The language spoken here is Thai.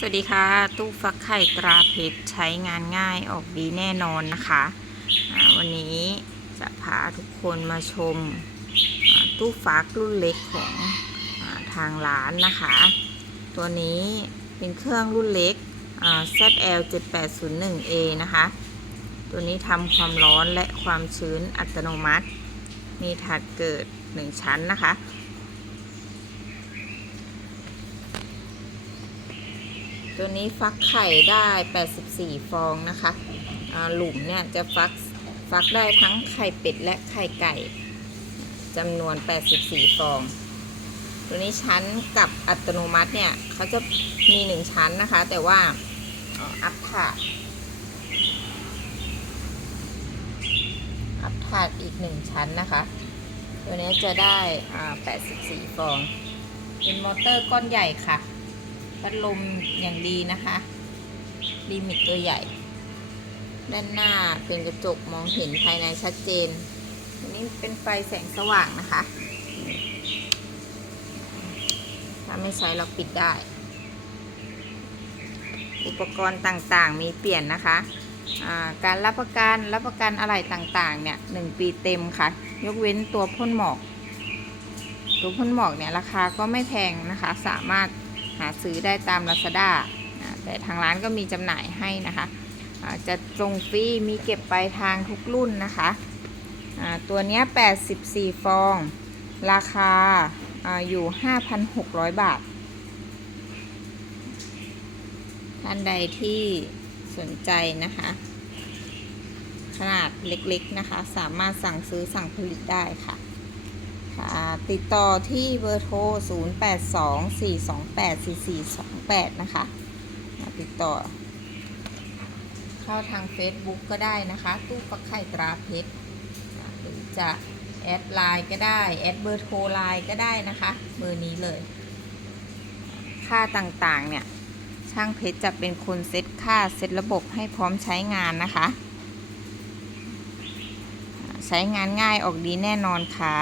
สวัสดีค่ะ ตู้ฟักไข่ตราเพชรใช้งานง่ายออกดีแน่นอนนะคะอ่าวันนี้จะพาทุกคนมาชมตู้ฟักรุ่นเล็กของอทางร้านนะคะ ตัวนี้เป็นเครื่องรุ่นเล็กอ่า ZL 7801A นะคะ ตัวนี้ทำความร้อนและความชื้นอัตโนมัติ มีถาดเกิด 1 ชั้นนะคะ ตัวนี้ฟักไข่ได้ 84 ฟองนะคะหลุมเนี่ยจะฟักฟักได้ทั้งไข่เป็ดและไข่ไก่จำนวน 84 ฟอง ตัวนี้ชั้นกับอัตโนมัติเนี่ยเขาจะมี1ชั้นนะคะ แต่ว่าอัพถาดอัพถาดอีก1ชั้นนะคะ ตัวนี้จะได้ 84 ฟอง เป็นมอเตอร์ก้อนใหญ่ค่ะ พัดลมอย่างดีนะคะลิมิตตัวใหญ่ ด้านหน้าเป็นกระจกมองเห็นภายในชัดเจนอันนี้เป็นไฟแสงสว่างนะคะ ถ้าไม่ใช้เราปิดได้ อุปกรณ์ต่างๆมีเปลี่ยนนะคะาการรับประกันรับประกันอะไรต่างๆ เนี่ยหนึ่งปีเต็มค่ะ ยกเว้นตัวพ่นหมอก ตัวพ่นหมอกเนี่ยราคาก็ไม่แพงนะคะ สามารถ หาซื้อได้ตาม Lazada อ่าแต่ทางร้านก็มีจำหน่ายให้นะคะจะตรงฟรีมีเก็บปลายทางทุกรุ่นนะคะตัวนี้ 84 ฟอง ราคาออยู่ 5,600 บาท ท่านใดที่สนใจนะคะ ขนาดเล็กๆนะคะ สามารถสั่งซื้อสั่งผลิตได้ค่ะ ติดต่อที่เบอร์โทร 0824284428 นะคะมาติดต่อ เข้าทาง Facebook ก็ได้นะคะ ตู้ฟักไข่ตราเพชรหรือจะแอดไลน์ก็ได้ แอดเบอร์โทรไลน์ก็ได้นะคะ เบอร์นี้เลย ค่าต่างๆ เนี่ย ช่างเพชรจะเป็นคนเซตค่าเซตระบบให้พร้อมใช้งานนะคะใช้งานง่ายออกดีแน่นอนค่ะ